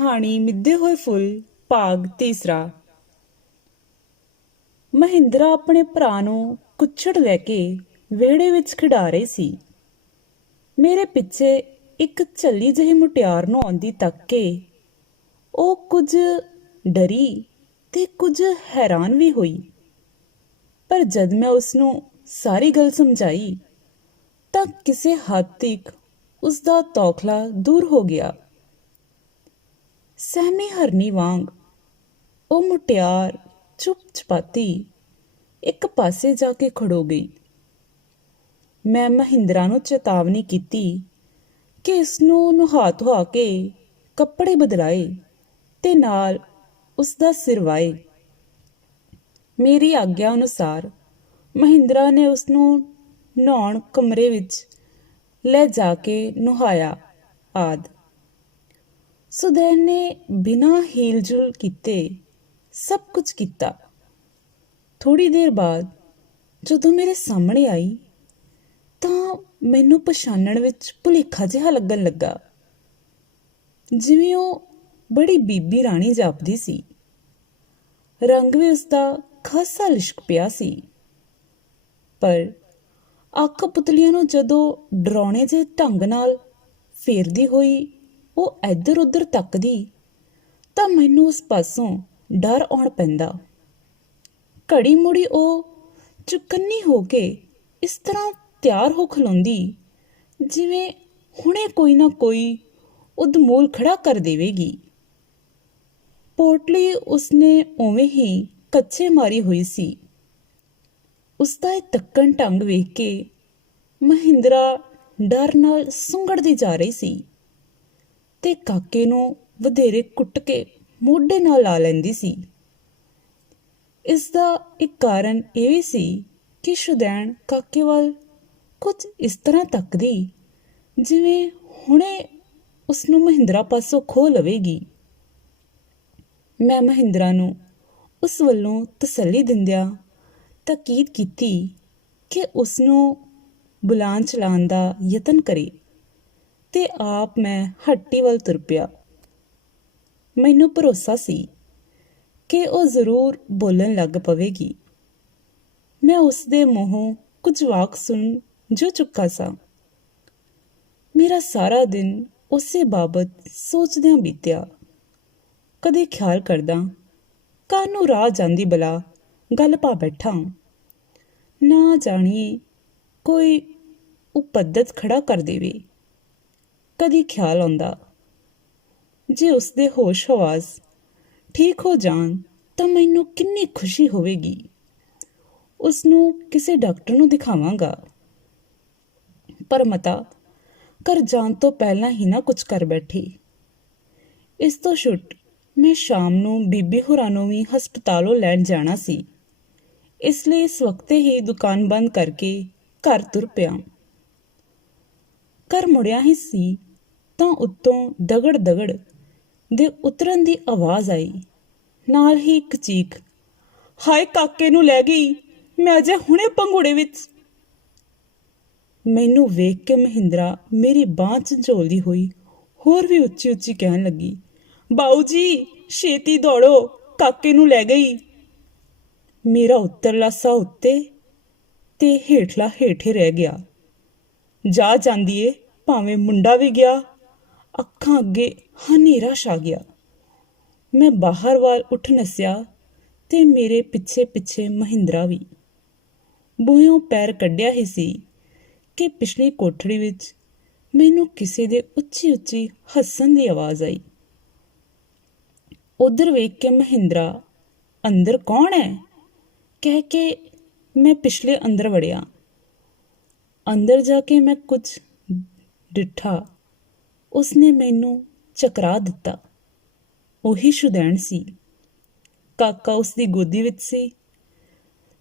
ਕਹਾਣੀ ਮਿੱਧੇ ਹੋਏ ਫੁੱਲ ਭਾਗ ਤੀਸਰਾ। ਮਹਿੰਦਰਾ ਆਪਣੇ ਭਰਾ ਨੂੰ ਕੁੱਛੜ ਲੈ ਕੇ ਵਿਹੜੇ ਵਿੱਚ ਖਿਡਾ ਰਹੀ ਸੀ। ਮੇਰੇ ਪਿੱਛੇ ਇੱਕ ਝੱਲੀ ਜਿਹੀ ਮੁਟਿਆਰ ਨੂੰ ਆਉਂਦੀ ਤੱਕ ਕੇ ਉਹ ਕੁਝ ਡਰੀ ਤੇ ਕੁਝ ਹੈਰਾਨ ਵੀ ਹੋਈ। ਪਰ ਜਦ ਮੈਂ ਉਸਨੂੰ ਸਾਰੀ ਗੱਲ ਸਮਝਾਈ ਤਾਂ ਕਿਸੇ ਹੱਦ ਤੱਕ ਉਸਦਾ ਤੌਖਲਾ ਦੂਰ ਹੋ ਗਿਆ। ਸਹਿਮੀ ਹਰਨੀ ਵਾਂਗ ਉਹ ਮੁਟਿਆਰ ਚੁੱਪ ਚਪਾਤੀ ਇੱਕ ਪਾਸੇ ਜਾ ਕੇ ਖੜੋ ਗਈ। ਮੈਂ ਮਹਿੰਦਰਾ ਨੂੰ ਚੇਤਾਵਨੀ ਕੀਤੀ ਕਿ ਇਸਨੂੰ ਨੁਹਾ ਧੁਆ ਕੇ ਕੱਪੜੇ ਬਦਲਾਏ ਤੇ ਨਾਲ ਉਸਦਾ ਸਿਰ ਵਾਹੇ। ਮੇਰੀ ਆਗਿਆ ਅਨੁਸਾਰ ਮਹਿੰਦਰਾ ਨੇ ਉਸਨੂੰ ਨਹਾਉਣ ਕਮਰੇ ਵਿੱਚ ਲੈ ਜਾ ਕੇ ਨੁਹਾਇਆ ਆਦਿ। ਸੁਦੈਣ ਨੇ ਬਿਨਾਂ ਹੀਲ ਜੁਲ ਕੀਤੇ ਸਭ ਕੁਝ ਕੀਤਾ। ਥੋੜ੍ਹੀ ਦੇਰ ਬਾਅਦ ਜਦੋਂ ਮੇਰੇ ਸਾਹਮਣੇ ਆਈ ਤਾਂ ਮੈਨੂੰ ਪਛਾਣਨ ਵਿੱਚ ਭੁਲੇਖਾ ਜਿਹਾ ਲੱਗਣ ਲੱਗਾ, ਜਿਵੇਂ ਉਹ ਬੜੀ ਬੀਬੀ ਰਾਣੀ ਜਾਪਦੀ ਸੀ। ਰੰਗ ਵੀ ਉਸਦਾ ਖਾਸਾ ਲਿਸ਼ਕ ਪਿਆ ਸੀ, ਪਰ ਅੱਖ ਪੁਤਲੀਆਂ ਨੂੰ ਜਦੋਂ ਡਰਾਉਣੇ ਜਿਹੇ ਢੰਗ ਨਾਲ ਫੇਰਦੀ ਹੋਈ ਉਹ ਇੱਧਰ ਉੱਧਰ ਤੱਕਦੀ ਤਾਂ ਮੈਨੂੰ ਉਸ ਪਾਸੋਂ ਡਰ ਆਉਣ ਪੈਂਦਾ। ਘੜੀ ਮੁੜੀ ਉਹ ਚੁਕੰਨੀ ਹੋ ਕੇ ਇਸ ਤਰ੍ਹਾਂ ਤਿਆਰ ਹੋ ਖਲੋਂਦੀ ਜਿਵੇਂ ਹੁਣੇ ਕੋਈ ਨਾ ਕੋਈ ਉਦਮੂਲ ਖੜਾ ਕਰ ਦੇਵੇਗੀ। ਪੋਟਲੀ ਉਸਨੇ ਉਵੇਂ ਹੀ ਕੱਚੇ ਮਾਰੀ ਹੋਈ ਸੀ। ਉਸਦਾ ਇਹ ਤੱਕਣ ਢੰਗ ਵੇਖ ਕੇ ਮਹਿੰਦਰਾ ਡਰ ਨਾਲ ਸੁੰਗੜਦੀ ਜਾ ਰਹੀ ਸੀ ਤੇ ਕਾਕੇ ਨੂੰ ਵਧੇਰੇ ਕੁੱਟ ਕੇ ਮੋਢੇ ਨਾਲ ਲਾ ਲੈਂਦੀ ਸੀ। ਇਸ ਦਾ ਇੱਕ ਕਾਰਨ ਇਹ ਵੀ ਸੀ ਕਿ ਸੁਦੈਣ ਕਾਕੇ ਵੱਲ ਕੁਝ ਇਸ ਤਰ੍ਹਾਂ ਤੱਕਦੀ ਜਿਵੇਂ ਹੁਣੇ ਉਸਨੂੰ ਮਹਿੰਦਰਾ ਪਾਸੋਂ ਖੋਹ ਲਵੇਗੀ। ਮੈਂ ਮਹਿੰਦਰਾ ਨੂੰ ਉਸ ਵੱਲੋਂ ਤਸੱਲੀ ਦਿੰਦਿਆਂ ਤਾਕੀਦ ਕੀਤੀ ਕਿ ਉਸਨੂੰ ਬੁਲਾਉਣ ਚਲਾਉਣ ਦਾ ਯਤਨ ਕਰੇ ਤੇ ਆਪ ਮੈਂ ਹੱਟੀ ਵੱਲ ਤੁਰ ਪਿਆ। ਮੈਨੂੰ ਭਰੋਸਾ ਸੀ ਕਿ ਉਹ ਜ਼ਰੂਰ ਬੋਲਣ ਲੱਗ ਪਵੇਗੀ। ਮੈਂ ਉਸਦੇ ਮੂੰਹੋਂ ਕੁਝ ਵਾਕ ਸੁਣ ਜੋ ਚੁੱਕਾ ਸਾਂ। ਮੇਰਾ ਸਾਰਾ ਦਿਨ ਉਸੇ ਬਾਬਤ ਸੋਚਦਿਆਂ ਬੀਤਿਆ। ਕਦੇ ਖਿਆਲ ਕਰਦਾ ਕਾਹਨੂੰ ਰਾਹ ਜਾਂਦੀ ਬਲਾ ਗੱਲ ਪਾ ਬੈਠਾ, ਨਾ ਜਾਣੀਏ ਕੋਈ ਉਪੱਦਤ ਖੜਾ ਕਰ ਦੇਵੇ। ਕਦੀ ਖਿਆਲ ਆਉਂਦਾ ਜੇ ਉਸਦੇ ਹੋਸ਼ ਹਵਾਸ ਠੀਕ ਹੋ ਜਾਣ ਤਾਂ ਮੈਨੂੰ ਕਿੰਨੀ ਖੁਸ਼ੀ ਹੋਵੇਗੀ। ਉਸਨੂੰ ਕਿਸੇ ਡਾਕਟਰ ਨੂੰ ਦਿਖਾਵਾਂਗਾ। ਪਰ ਮਤਾ ਘਰ ਜਾਣ ਤੋਂ ਪਹਿਲਾਂ ਹੀ ਨਾ ਕੁਝ ਕਰ ਬੈਠੀ। ਇਸ ਤੋਂ ਛੁੱਟ ਮੈਂ ਸ਼ਾਮ ਨੂੰ ਬੀਬੀ ਹੋਰਾਂ ਨੂੰ ਵੀ ਹਸਪਤਾਲੋਂ ਲੈਣ ਜਾਣਾ ਸੀ। ਇਸ ਲਈ ਇਸ ਵਕਤੇ ਹੀ ਦੁਕਾਨ ਬੰਦ ਕਰਕੇ ਘਰ ਤੁਰ ਪਿਆ। ਘਰ ਮੁੜਿਆ ਹੀ ਸੀ ਤਾਂ ਉੱਤੋਂ ਦਗੜ ਦਗੜ ਦੇ ਉਤਰਨ ਦੀ ਆਵਾਜ਼ ਆਈ, ਨਾਲ ਹੀ ਇੱਕ ਚੀਕ, ਹਾਏ ਕਾਕੇ ਨੂੰ ਲੈ ਗਈ, ਮੈਂ ਅਜੇ ਹੁਣੇ ਪੰਘੂੜੇ ਵਿੱਚ। ਮੈਨੂੰ ਵੇਖ ਕੇ ਮਹਿੰਦਰਾ ਮੇਰੀ ਬਾਂਹ 'ਚ ਝੋਲਦੀ ਹੋਈ ਹੋਰ ਵੀ ਉੱਚੀ ਉੱਚੀ ਕਹਿਣ ਲੱਗੀ, ਬਾਊ ਜੀ ਛੇਤੀ ਦੌੜੋ, ਕਾਕੇ ਨੂੰ ਲੈ ਗਈ। ਮੇਰਾ ਉੱਤਰਲਾ ਸਾਹ ਉੱਤੇ ਤੇ ਹੇਠਲਾ ਹੇਠੇ ਰਹਿ ਗਿਆ। ਜਾ ਜਾਂਦੀ ਏ, ਭਾਵੇਂ ਮੁੰਡਾ ਵੀ ਗਿਆ। ਅੱਖਾਂ ਅੱਗੇ ਹਨੇਰਾ ਛਾ ਗਿਆ। ਮੈਂ ਬਾਹਰ ਵੱਲ ਉੱਠ ਨੱਸਿਆ ਤੇ ਮੇਰੇ ਪਿੱਛੇ ਪਿੱਛੇ ਮਹਿੰਦਰਾ ਵੀ। ਬੂਹਿਓਂ ਪੈਰ ਕੱਢਿਆ ਹੀ ਸੀ ਕਿ ਪਿਛਲੀ ਕੋਠੜੀ ਵਿੱਚ ਮੈਨੂੰ ਕਿਸੇ ਦੇ ਉੱਚੀ ਉੱਚੀ ਹੱਸਣ ਦੀ ਆਵਾਜ਼ ਆਈ। ਉੱਧਰ ਵੇਖ ਕੇ ਮਹਿੰਦਰਾ ਅੰਦਰ ਕੌਣ ਹੈ ਕਹਿ ਕੇ ਮੈਂ ਪਿਛਲੇ ਅੰਦਰ ਵੜਿਆ। ਅੰਦਰ ਜਾ ਕੇ ਮੈਂ ਕੁਝ ਡਿੱਠਾ। ਉਸਨੇ ਮੈਨੂੰ ਚਕਰਾ ਦਿੱਤਾ। ਉਹੀ ਸੁਦੈਣ ਸੀ। ਕਾਕਾ ਉਸਦੀ ਗੋਦੀ ਵਿੱਚ ਸੀ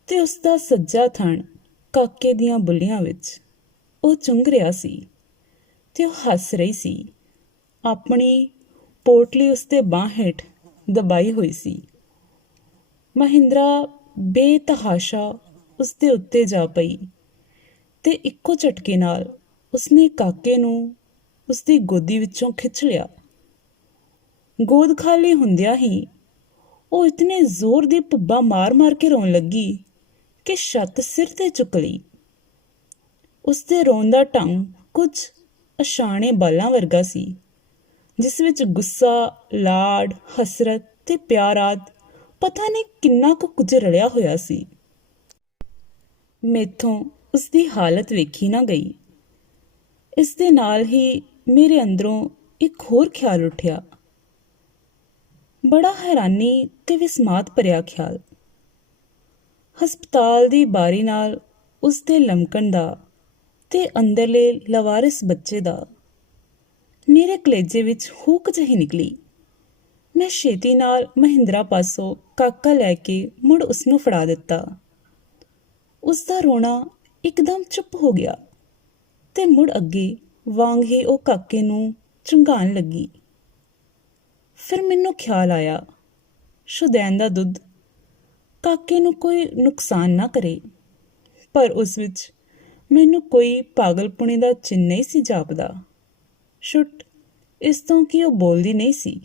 ਤੇ ਉਸਦਾ ਸੱਜਾ ਥਣ ਕਾਕੇ ਦੀਆਂ ਬੁੱਲੀਆਂ ਵਿੱਚ। ਉਹ ਚੁੰਘ ਰਿਹਾ ਸੀ ਤੇ ਉਹ ਹੱਸ ਰਹੀ ਸੀ। ਆਪਣੀ ਪੋਟਲੀ ਉਸਦੇ ਬਾਂਹ ਹੇਠ ਦਬਾਈ ਹੋਈ ਸੀ। ਮਹਿੰਦਰਾ ਬੇਤਹਾਸ਼ਾ ਉਸਦੇ ਉੱਤੇ ਜਾ ਪਈ ਤੇ ਇੱਕੋ ਝਟਕੇ ਨਾਲ ਉਸਨੇ ਕਾਕੇ ਨੂੰ ਉਸਦੀ ਗੋਦੀ ਵਿੱਚੋਂ ਖਿੱਚ ਲਿਆ। ਗੋਦ ਖਾਲੀ ਹੁੰਦਿਆਂ ਹੀ ਉਹ ਇਤਨੇ ਜ਼ੋਰ ਦੀ ਭੁੱਬਾ ਮਾਰ ਕੇ ਰੋਣ ਲੱਗੀ ਕਿ ਛੱਤ ਸਿਰ ਤੇ ਚੁੱਕ ਲਈ। ਉਸਦੇ ਰੋਣ ਦਾ ਢੰਗ ਕੁਝ ਅਸ਼ਾਣੇ ਬਾਲਾਂ ਵਰਗਾ ਸੀ, ਜਿਸ ਵਿੱਚ ਗੁੱਸਾ, ਲਾਡ, ਹਸਰਤ ਤੇ ਪਿਆਰ ਆਦਿ ਪਤਾ ਨਹੀਂ ਕਿੰਨਾ ਕੁਝ ਰਲਿਆ ਹੋਇਆ ਸੀ। ਮੈਥੋਂ ਉਸਦੀ ਹਾਲਤ ਵੇਖੀ ਨਾ ਗਈ। ਇਸ ਦੇ ਨਾਲ ਹੀ ਮੇਰੇ ਅੰਦਰੋਂ ਇੱਕ ਹੋਰ ਖਿਆਲ ਉੱਠਿਆ, ਬੜਾ ਹੈਰਾਨੀ ਤੇ ਵਿਸਮਾਤ ਭਰਿਆ ਖਿਆਲ। ਹਸਪਤਾਲ ਦੀ ਬਾਰੀ ਨਾਲ ਉਸਦੇ ਲਮਕਣ ਦਾ ਤੇ ਅੰਦਰਲੇ ਲਵਾਰਿਸ ਬੱਚੇ ਦਾ ਮੇਰੇ ਕਲੇਜੇ ਵਿੱਚ ਹੂਕ ਜਿਹੀ ਨਿਕਲੀ। ਮੈਂ ਛੇਤੀ ਨਾਲ ਮਹਿੰਦਰਾ ਪਾਸੋਂ ਕਾਕਾ ਲੈ ਕੇ ਮੁੜ ਉਸਨੂੰ ਫੜਾ ਦਿੱਤਾ। ਉਸਦਾ ਰੋਣਾ ਇੱਕਦਮ ਚੁੱਪ ਹੋ ਗਿਆ ਤੇ ਮੁੜ ਅੱਗੇ ਵਾਂਗ ਹੀ ਉਹ ਕਾਕੇ ਨੂੰ ਚੁੰਘਾਣ ਲੱਗੀ। ਫਿਰ ਮੈਨੂੰ ਖਿਆਲ ਆਇਆ, ਸ਼ੁਦੈਨ ਦਾ ਦੁੱਧ ਕਾਕੇ ਨੂੰ ਕੋਈ ਨੁਕਸਾਨ ਨਾ ਕਰੇ, ਪਰ ਉਸ ਵਿੱਚ ਮੈਨੂੰ ਕੋਈ ਪਾਗਲਪੁਣੇ ਦਾ ਚਿੰਨ੍ਹ ਨਹੀਂ ਸੀ ਜਾਪਦਾ। ਛੁੱਟ ਇਸ ਤੋਂ ਕਿ ਉਹ ਬੋਲਦੀ ਨਹੀਂ ਸੀ।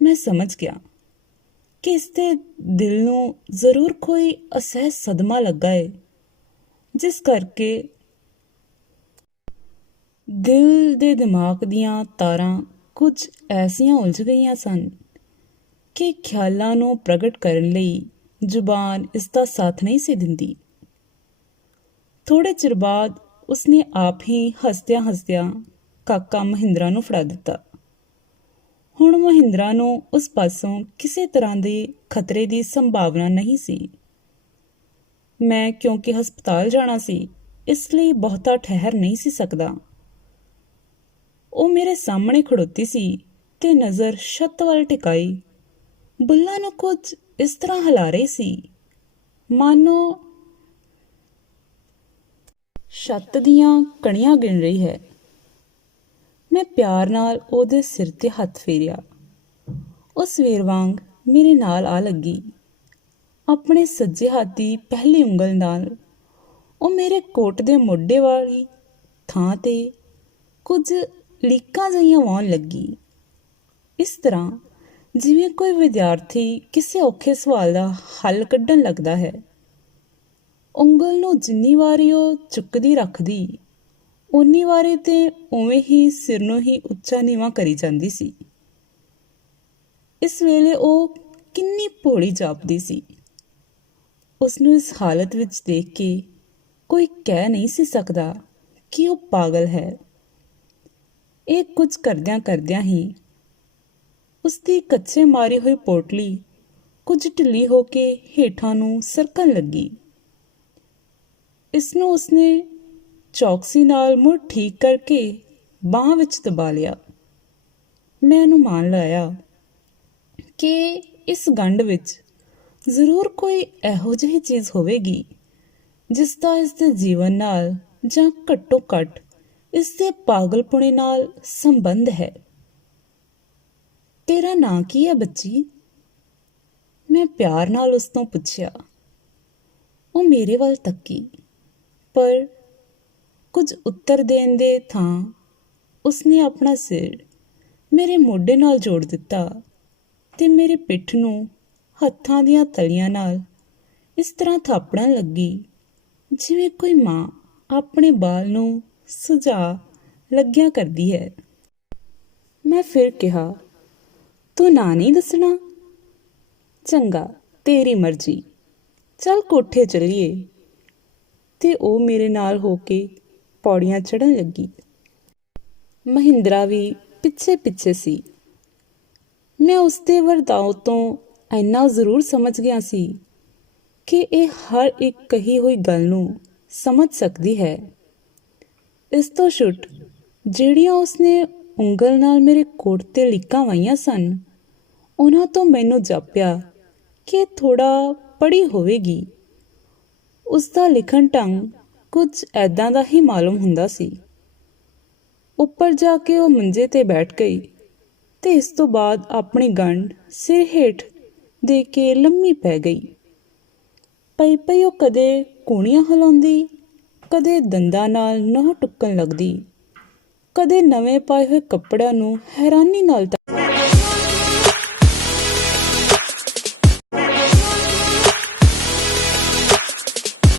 ਮੈਂ ਸਮਝ ਗਿਆ ਕਿ ਇਸਦੇ ਦਿਲ ਨੂੰ ਜ਼ਰੂਰ ਕੋਈ ਅਸਹਿ ਸਦਮਾ ਲੱਗਾ ਏ, ਜਿਸ ਕਰਕੇ ਦਿਲ ਦੇ ਦਿਮਾਗ ਦੀਆਂ ਤਾਰਾਂ ਕੁਝ ਐਸੀਆਂ ਉਲਝ ਗਈਆਂ ਸਨ ਕਿ ਖਿਆਲਾਂ ਨੂੰ ਪ੍ਰਗਟ ਕਰਨ ਲਈ ਜ਼ੁਬਾਨ ਇਸ ਦਾ ਸਾਥ ਨਹੀਂ ਸੀ ਦਿੰਦੀ। ਥੋੜ੍ਹੇ ਚਿਰ ਬਾਅਦ ਉਸਨੇ ਆਪ ਹੀ ਹੱਸਦਿਆਂ ਕਾਕਾ ਮਹਿੰਦਰਾ ਨੂੰ ਫੜਾ ਦਿੱਤਾ। ਹੁਣ ਮਹਿੰਦਰਾ ਨੂੰ ਉਸ ਪਾਸੋਂ ਕਿਸੇ ਤਰ੍ਹਾਂ ਦੇ ਖਤਰੇ ਦੀ ਸੰਭਾਵਨਾ ਨਹੀਂ ਸੀ। ਮੈਂ ਕਿਉਂਕਿ ਹਸਪਤਾਲ ਜਾਣਾ ਸੀ, ਇਸ ਲਈ ਬਹੁਤਾ ਠਹਿਰ ਨਹੀਂ ਸੀ ਸਕਦਾ। ਉਹ ਮੇਰੇ ਸਾਹਮਣੇ ਖੜੋਤੀ ਸੀ ਤੇ ਨਜ਼ਰ ਛੱਤ ਵੱਲ ਟਿਕਾਈ ਬੁੱਲਾਂ ਨੂੰ ਕੁਝ ਇਸ ਤਰ੍ਹਾਂ ਹਿਲਾ ਰਹੀ ਸੀ ਮਾਨੋ ਛੱਤ ਦੀਆਂ ਕਣੀਆਂ ਗਿਣ ਰਹੀ ਹੈ। ਮੈਂ ਪਿਆਰ ਨਾਲ ਉਹਦੇ ਸਿਰ ਤੇ ਹੱਥ ਫੇਰਿਆ। ਉਹ ਸਵੇਰ ਵਾਂਗ ਮੇਰੇ ਨਾਲ ਆ ਲੱਗੀ। ਆਪਣੇ ਸੱਜੇ ਹੱਥ ਦੀ ਪਹਿਲੀ ਉਂਗਲ ਨਾਲ ਉਹ ਮੇਰੇ ਕੋਟ ਦੇ ਮੋਢੇ ਵਾਲੀ ਥਾਂ ਤੇ ਕੁਝ ਲੀਕਾਂ ਜਿਹੀਆਂ ਵਾਹੁਣ ਲੱਗੀ, ਇਸ ਤਰ੍ਹਾਂ ਜਿਵੇਂ ਕੋਈ ਵਿਦਿਆਰਥੀ ਕਿਸੇ ਔਖੇ ਸਵਾਲ ਦਾ ਹੱਲ ਕੱਢਣ ਲੱਗਦਾ ਹੈ। ਉਂਗਲ ਨੂੰ ਜਿੰਨੀ ਵਾਰੀ ਉਹ ਚੁੱਕਦੀ ਰੱਖਦੀ, ਓਨੀ ਵਾਰੀ ਤੇ ਉਵੇਂ ਹੀ ਸਿਰ ਨੂੰ ਹੀ ਉੱਚਾ ਨੀਵਾਂ ਕਰੀ ਜਾਂਦੀ ਸੀ। ਇਸ ਵੇਲੇ ਉਹ ਕਿੰਨੀ ਭੋਲੀ ਜਾਪਦੀ ਸੀ। ਉਸਨੂੰ ਇਸ ਹਾਲਤ ਵਿੱਚ ਦੇਖ ਕੇ ਕੋਈ ਕਹਿ ਨਹੀਂ ਸੀ ਸਕਦਾ ਕਿ ਉਹ ਪਾਗਲ ਹੈ। ਇਹ ਕੁਝ ਕਰਦਿਆਂ ਹੀ ਉਸਦੀ ਕੱਚੇ ਮਾਰੀ ਹੋਈ ਪੋਟਲੀ ਕੁਝ ਢਿੱਲੀ ਹੋ ਕੇ ਹੇਠਾਂ ਨੂੰ ਸਰਕਣ ਲੱਗੀ। ਇਸਨੂੰ ਉਸਨੇ ਚੌਕਸੀ ਨਾਲ ਮੁੜ ਠੀਕ ਕਰਕੇ ਬਾਂਹ ਵਿੱਚ ਦਬਾ ਲਿਆ। ਮੈਂ ਅਨੁਮਾਨ ਲਾਇਆ ਕਿ ਇਸ ਗੰਢ ਵਿੱਚ ਜ਼ਰੂਰ ਕੋਈ ਇਹੋ ਜਿਹੀ ਚੀਜ਼ ਹੋਵੇਗੀ ਜਿਸ ਦਾ ਇਸ ਦੇ ਜੀਵਨ ਨਾਲ ਜਾਂ ਘੱਟੋ ਘੱਟ ਇਸ ਦੇ ਪਾਗਲਪੁਣੇ ਨਾਲ ਸੰਬੰਧ ਹੈ। ਤੇਰਾ ਨਾਂ ਕੀ ਹੈ ਬੱਚੀ? ਮੈਂ ਪਿਆਰ ਨਾਲ ਉਸ ਤੋਂ ਪੁੱਛਿਆ। ਉਹ ਮੇਰੇ ਵੱਲ ਤੱਕੀ, ਪਰ ਕੁਝ ਉੱਤਰ ਦੇਣ ਦੇ ਥਾਂ ਉਸਨੇ ਆਪਣਾ ਸਿਰ ਮੇਰੇ ਮੋਢੇ ਨਾਲ ਜੋੜ ਦਿੱਤਾ ਤੇ ਮੇਰੀ ਪਿੱਠ ਨੂੰ ਹੱਥਾਂ ਦੀਆਂ ਤਲੀਆਂ ਨਾਲ ਇਸ ਤਰ੍ਹਾਂ ਥਾਪੜਨ ਲੱਗੀ ਜਿਵੇਂ ਕੋਈ ਮਾਂ ਆਪਣੇ ਬਾਲ ਨੂੰ ਸੁਝਾ ਲੱਗਿਆ ਕਰਦੀ ਹੈ। ਮੈਂ ਫਿਰ ਕਿਹਾ, ਤੂੰ ਨਾਂ ਨਹੀਂ ਦੱਸਣਾ? ਚੰਗਾ, ਤੇਰੀ ਮਰਜ਼ੀ, ਚੱਲ ਕੋਠੇ ਚੱਲੀਏ। ਤੇ ਉਹ ਮੇਰੇ ਨਾਲ ਹੋ ਕੇ ਪੌੜੀਆਂ ਚੜ੍ਹਨ ਲੱਗੀ। ਮਹਿੰਦਰਾ ਵੀ ਪਿੱਛੇ ਸੀ। ਮੈਂ ਉਸਦੇ ਵਰਤਾਓ ਤੋਂ ਇੰਨਾ ਜ਼ਰੂਰ ਸਮਝ ਗਿਆ ਸੀ ਕਿ ਇਹ ਹਰ ਇੱਕ ਕਹੀ ਹੋਈ ਗੱਲ ਨੂੰ ਸਮਝ ਸਕਦੀ ਹੈ। ਇਸ ਤੋਂ ਛੁੱਟ ਜਿਹੜੀਆਂ ਉਸਨੇ ਉਂਗਲ ਨਾਲ ਮੇਰੇ ਕੋਟ 'ਤੇ ਲੀਕਾਂ ਵਾਹੀਆਂ ਸਨ, ਉਹਨਾਂ ਤੋਂ ਮੈਨੂੰ ਜਾਪਿਆ ਕਿ ਥੋੜ੍ਹਾ ਪੜ੍ਹੀ ਹੋਵੇਗੀ। ਉਸਦਾ ਲਿਖਣ ਢੰਗ ਕੁਝ ਐਦਾਂ ਦਾ ਹੀ ਮਾਲੂਮ ਹੁੰਦਾ ਸੀ। ਉੱਪਰ ਜਾ ਕੇ ਉਹ ਮੰਜੇ 'ਤੇ ਬੈਠ ਗਈ ਤੇ ਇਸ ਤੋਂ ਬਾਅਦ ਆਪਣੀ ਗੰਢ ਸਿਰ ਹੇਠ ਦੇ ਕੇ ਲੰਮੀ ਪੈ ਗਈ। ਪਈ ਉਹ ਕਦੇ ਕੂਣੀਆਂ ਹਿਲਾਉਂਦੀ, ਕਦੇ ਦੰਦਾਂ ਨਾਲ ਨਹੁੰ ਟੁੱਕਣ ਲੱਗਦੀ, ਕਦੇ ਨਵੇਂ ਪਾਏ ਹੋਏ ਕੱਪੜਿਆਂ ਨੂੰ ਹੈਰਾਨੀ ਨਾਲ